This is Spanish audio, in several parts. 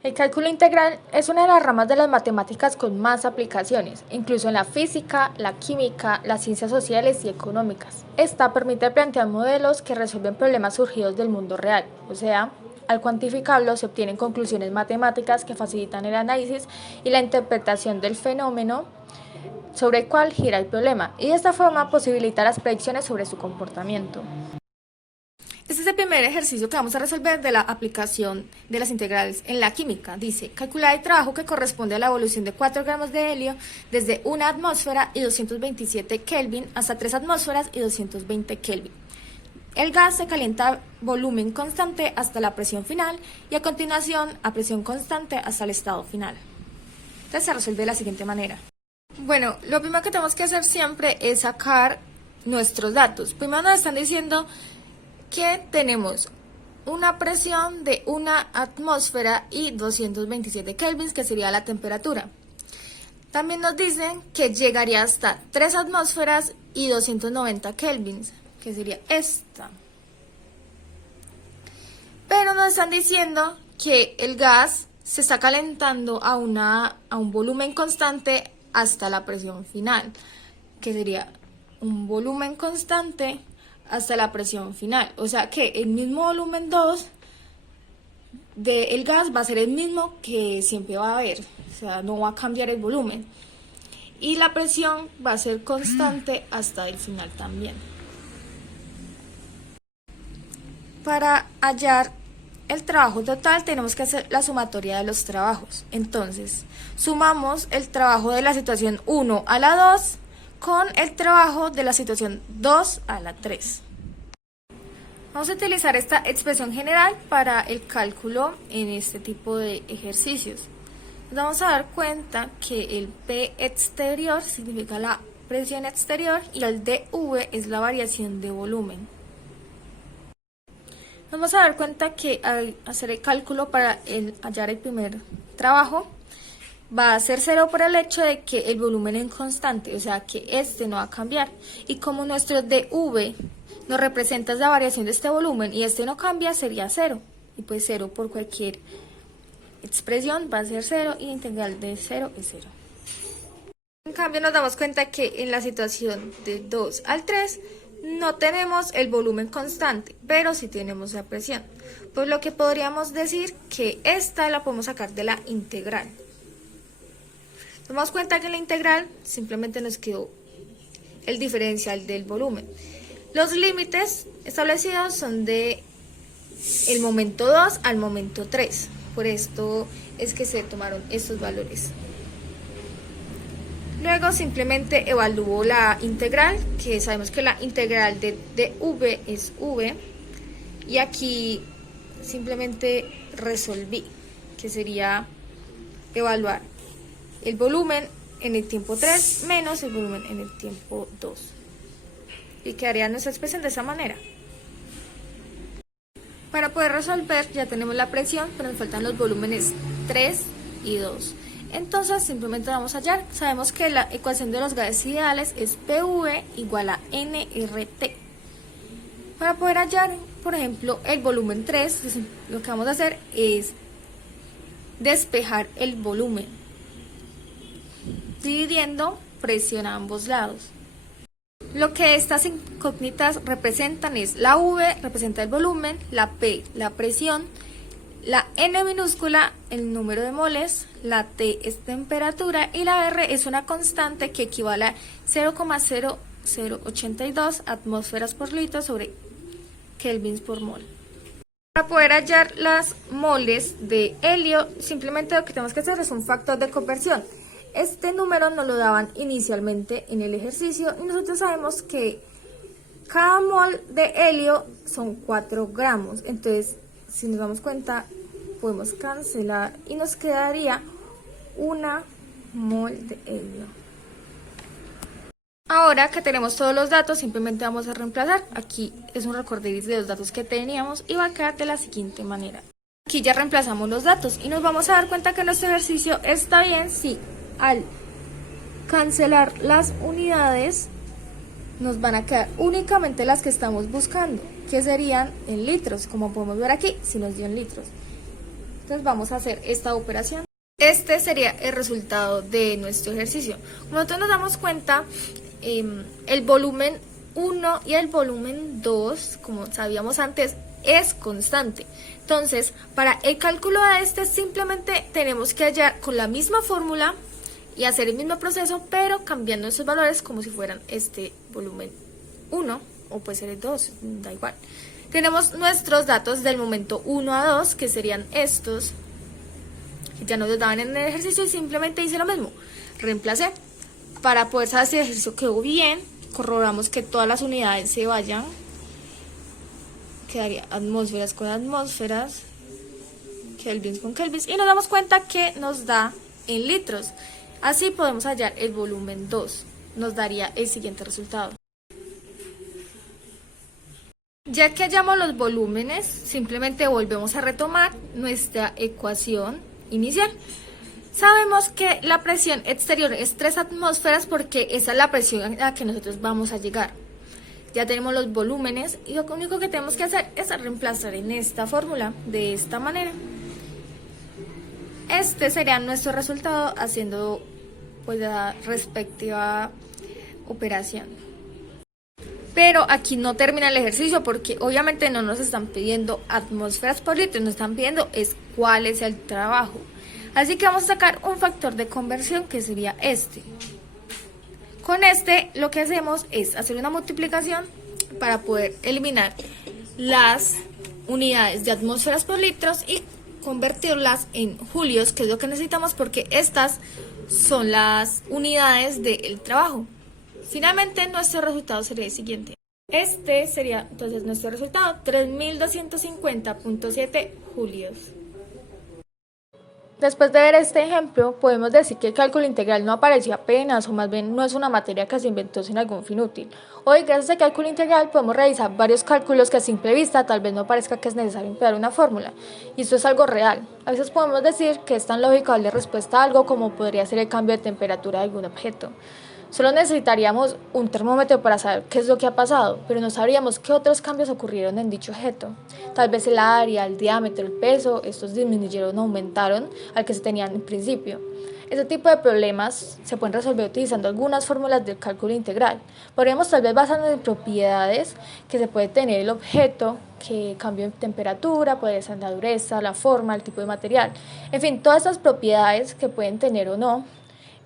El cálculo integral es una de las ramas de las matemáticas con más aplicaciones, incluso en la física, la química, las ciencias sociales y económicas. Esta permite plantear modelos que resuelven problemas surgidos del mundo real, o sea, al cuantificarlo se obtienen conclusiones matemáticas que facilitan el análisis y la interpretación del fenómeno sobre el cual gira el problema, y de esta forma posibilita las predicciones sobre su comportamiento. Este es el primer ejercicio que vamos a resolver de la aplicación de las integrales en la química. Dice, calcular el trabajo que corresponde a la evolución de 4 gramos de helio desde 1 atmósfera y 227 Kelvin hasta 3 atmósferas y 220 Kelvin. El gas se calienta a volumen constante hasta la presión final y a continuación a presión constante hasta el estado final. Entonces se resuelve de la siguiente manera. Bueno, lo primero que tenemos que hacer siempre es sacar nuestros datos. Primero nos están diciendo que tenemos una presión de 1 atmósfera y 227 kelvins, que sería la temperatura. También nos dicen que llegaría hasta 3 atmósferas y 290 kelvins, que sería esta. Pero nos están diciendo que el gas se está calentando a un volumen constante hasta la presión final, que sería un volumen constante hasta la presión final. O sea que el mismo volumen 2 del gas va a ser el mismo que siempre va a haber. O sea, no va a cambiar el volumen. Y la presión va a ser constante hasta el final también. Para hallar el trabajo total tenemos que hacer la sumatoria de los trabajos. Entonces, sumamos el trabajo de la situación 1 a la 2 con el trabajo de la situación 2 a la 3. Vamos a utilizar esta expresión general para el cálculo en este tipo de ejercicios. Nos vamos a dar cuenta que el P exterior significa la presión exterior y el dV es la variación de volumen. Nos vamos a dar cuenta que al hacer el cálculo para hallar el primer trabajo va a ser 0 por el hecho de que el volumen es constante, o sea que este no va a cambiar. Y como nuestro dV nos representa la variación de este volumen y este no cambia, sería 0. Y pues 0 por cualquier expresión va a ser 0 y la integral de 0 es 0. En cambio nos damos cuenta que en la situación de 2 al 3 no tenemos el volumen constante, pero sí tenemos la presión. Pues lo que podríamos decir que esta la podemos sacar de la integral. Nos damos cuenta que en la integral simplemente nos quedó el diferencial del volumen. Los límites establecidos son de el momento 2 al momento 3. Por esto es que se tomaron estos valores. Luego simplemente evalúo la integral, que sabemos que la integral de dV es V. Y aquí simplemente resolví, que sería evaluar el volumen en el tiempo 3 menos el volumen en el tiempo 2. Y quedaría nuestra expresión de esa manera. Para poder resolver ya tenemos la presión, pero nos faltan los volúmenes 3 y 2. Entonces simplemente vamos a hallar. Sabemos que la ecuación de los gases ideales es PV igual a nRT. Para poder hallar, por ejemplo, el volumen 3, lo que vamos a hacer es despejar el volumen, dividiendo presión a ambos lados. Lo que estas incógnitas representan es la V representa el volumen, la P la presión, la N minúscula el número de moles, la T es temperatura y la R es una constante que equivale a 0,0082 atmósferas por litro sobre kelvins por mol. Para poder hallar las moles de helio, simplemente lo que tenemos que hacer es un factor de conversión. Este número nos lo daban inicialmente en el ejercicio y nosotros sabemos que cada mol de helio son 4 gramos. Entonces, si nos damos cuenta, podemos cancelar y nos quedaría 1 mol de helio. Ahora que tenemos todos los datos, simplemente vamos a reemplazar. Aquí es un recorderis de los datos que teníamos y va a quedar de la siguiente manera. Aquí ya reemplazamos los datos y nos vamos a dar cuenta que nuestro ejercicio está bien si al cancelar las unidades nos van a quedar únicamente las que estamos buscando, que serían en litros, como podemos ver aquí, si nos dio en litros. Entonces vamos a hacer esta operación. Este sería el resultado de nuestro ejercicio. Como nosotros nos damos cuenta, el volumen 1 y el volumen 2, como sabíamos antes, es constante. Entonces, para el cálculo de este simplemente tenemos que hallar con la misma fórmula y hacer el mismo proceso, pero cambiando esos valores como si fueran este volumen 1 o puede ser el 2, da igual. Tenemos nuestros datos del momento 1 a 2, que serían estos, que ya nos los daban en el ejercicio, y simplemente hice lo mismo. Reemplacé. Para poder saber si el ejercicio quedó bien, corroboramos que todas las unidades se vayan. Quedaría atmósferas con atmósferas, kelvins con kelvins, y nos damos cuenta que nos da en litros. Así podemos hallar el volumen 2. Nos daría el siguiente resultado. Ya que hallamos los volúmenes, simplemente volvemos a retomar nuestra ecuación inicial. Sabemos que la presión exterior es 3 atmósferas porque esa es la presión a la que nosotros vamos a llegar. Ya tenemos los volúmenes y lo único que tenemos que hacer es reemplazar en esta fórmula de esta manera. Este sería nuestro resultado haciendo pues la respectiva operación. Pero aquí no termina el ejercicio porque obviamente no nos están pidiendo atmósferas por litro, nos están pidiendo es cuál es el trabajo. Así que vamos a sacar un factor de conversión que sería este. Con este lo que hacemos es hacer una multiplicación para poder eliminar las unidades de atmósferas por litros y convertirlas en julios, que es lo que necesitamos porque estas son las unidades del trabajo. Finalmente nuestro resultado sería el siguiente. Este sería entonces nuestro resultado, 3250.7 julios. Después de ver este ejemplo, podemos decir que el cálculo integral no apareció apenas, o más bien no es una materia que se inventó sin algún fin útil. Hoy, gracias al cálculo integral, podemos realizar varios cálculos que a simple vista tal vez no parezca que es necesario emplear una fórmula, y esto es algo real. A veces podemos decir que es tan lógico darle respuesta a algo como podría ser el cambio de temperatura de algún objeto. Solo necesitaríamos un termómetro para saber qué es lo que ha pasado, pero no sabríamos qué otros cambios ocurrieron en dicho objeto. Tal vez el área, el diámetro, el peso, estos disminuyeron o aumentaron al que se tenían en principio. Este tipo de problemas se pueden resolver utilizando algunas fórmulas del cálculo integral. Podríamos tal vez basarnos en propiedades que se puede tener el objeto, que cambio de temperatura, puede ser la dureza, la forma, el tipo de material. En fin, todas estas propiedades que pueden tener o no,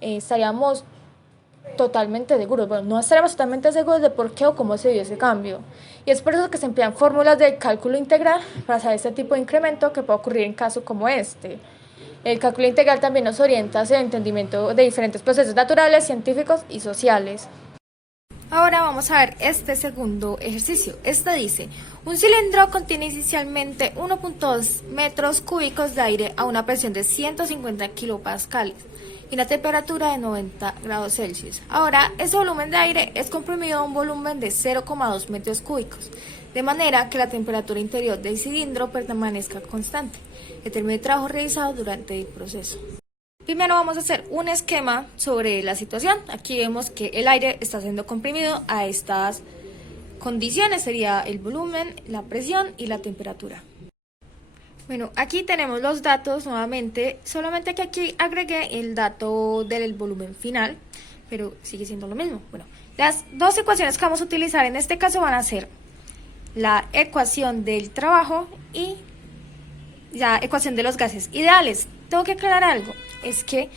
estaríamos totalmente seguros, bueno, no estaremos totalmente seguros de por qué o cómo se dio ese cambio. Y es por eso que se emplean fórmulas del cálculo integral para saber este tipo de incremento que puede ocurrir en casos como este. El cálculo integral también nos orienta hacia el entendimiento de diferentes procesos naturales, científicos y sociales. Ahora vamos a ver este segundo ejercicio. Este dice, un cilindro contiene inicialmente 1.2 metros cúbicos de aire a una presión de 150 kilopascales y una temperatura de 90 grados Celsius. Ahora, ese volumen de aire es comprimido a un volumen de 0,2 metros cúbicos, de manera que la temperatura interior del cilindro permanezca constante. Determine el trabajo realizado durante el proceso. Primero vamos a hacer un esquema sobre la situación. Aquí vemos que el aire está siendo comprimido a estas condiciones, sería el volumen, la presión y la temperatura. Bueno, aquí tenemos los datos nuevamente, solamente que aquí agregué el dato del volumen final, pero sigue siendo lo mismo. Bueno, las dos ecuaciones que vamos a utilizar en este caso van a ser la ecuación del trabajo y la ecuación de los gases ideales. Tengo que aclarar algo, es que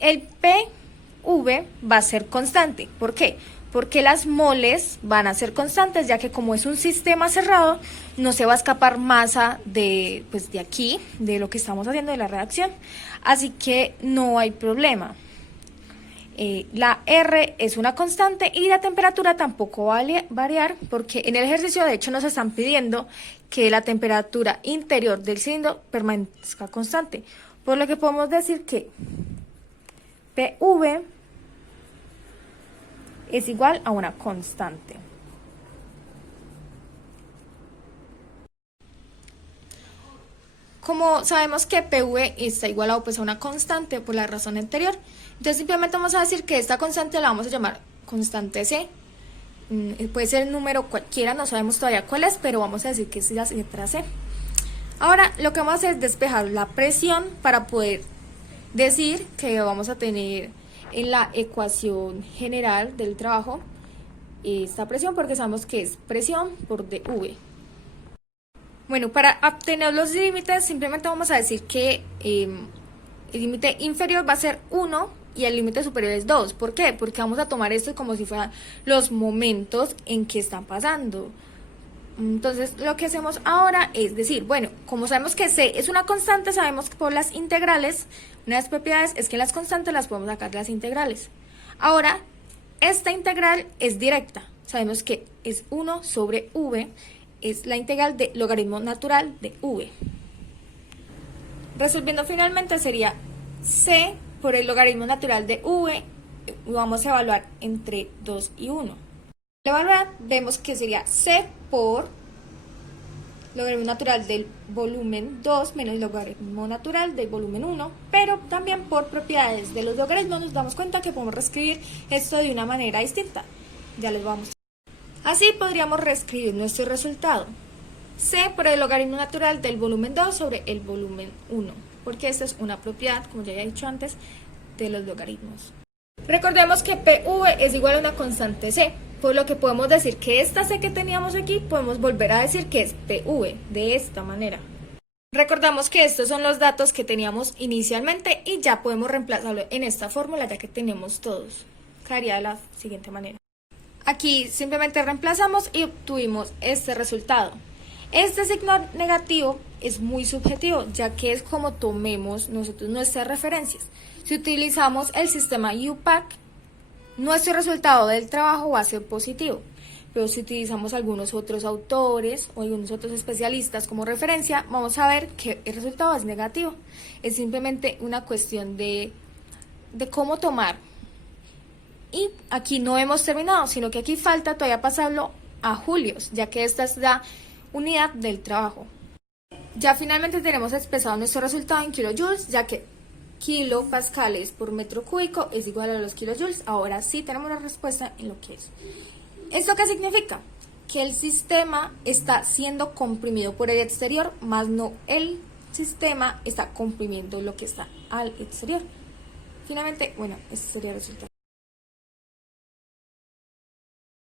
el PV va a ser constante. ¿Por qué? Porque las moles van a ser constantes, ya que como es un sistema cerrado, no se va a escapar masa de aquí, de lo que estamos haciendo, de la reacción. Así que no hay problema. La R es una constante y la temperatura tampoco va a variar, porque en el ejercicio de hecho nos están pidiendo que la temperatura interior del cilindro permanezca constante. Por lo que podemos decir que PV es igual a una constante. Como sabemos que PV está igualado a una constante por la razón anterior, entonces simplemente vamos a decir que esta constante la vamos a llamar constante C. Puede ser el número cualquiera, no sabemos todavía cuál es, pero vamos a decir que es la letra C. Ahora lo que vamos a hacer es despejar la presión para poder decir que vamos a tener en la ecuación general del trabajo esta presión, porque sabemos que es presión por dV. Bueno, para obtener los límites simplemente vamos a decir que el límite inferior va a ser 1 y el límite superior es 2. ¿Por qué? Porque vamos a tomar esto como si fueran los momentos en que están pasando. Entonces lo que hacemos ahora es decir, bueno, como sabemos que C es una constante, sabemos que por las integrales, una de las propiedades es que las constantes las podemos sacar de las integrales. Ahora, esta integral es directa, sabemos que es 1 sobre V, es la integral de logaritmo natural de V. Resolviendo finalmente sería C por el logaritmo natural de V, y vamos a evaluar entre 2 y 1. Al evaluar vemos que sería C por logaritmo natural del volumen 2 menos logaritmo natural del volumen 1, pero también por propiedades de los logaritmos nos damos cuenta que podemos reescribir esto de una manera distinta. Ya les voy a mostrar. Así podríamos reescribir nuestro resultado. C por el logaritmo natural del volumen 2 sobre el volumen 1, porque esta es una propiedad, como ya había dicho antes, de los logaritmos. Recordemos que PV es igual a una constante C, por lo que podemos decir que esta C que teníamos aquí, podemos volver a decir que es PV, de esta manera. Recordamos que estos son los datos que teníamos inicialmente y ya podemos reemplazarlo en esta fórmula ya que tenemos todos. Quedaría de la siguiente manera. Aquí simplemente reemplazamos y obtuvimos este resultado. Este signo negativo es muy subjetivo, ya que es como tomemos nosotros nuestras referencias. Si utilizamos el sistema UPAC, nuestro resultado del trabajo va a ser positivo. Pero si utilizamos algunos otros autores o algunos otros especialistas como referencia, vamos a ver que el resultado es negativo. Es simplemente una cuestión de cómo tomar. Y aquí no hemos terminado, sino que aquí falta todavía pasarlo a julios, ya que esta es la unidad del trabajo. Ya finalmente tenemos expresado nuestro resultado en kilojoules, ya que kilopascales por metro cúbico es igual a los kilojoules. Ahora sí tenemos la respuesta en lo que es. ¿Esto qué significa? Que el sistema está siendo comprimido por el exterior, más no el sistema está comprimiendo lo que está al exterior. Finalmente, bueno, este sería el resultado.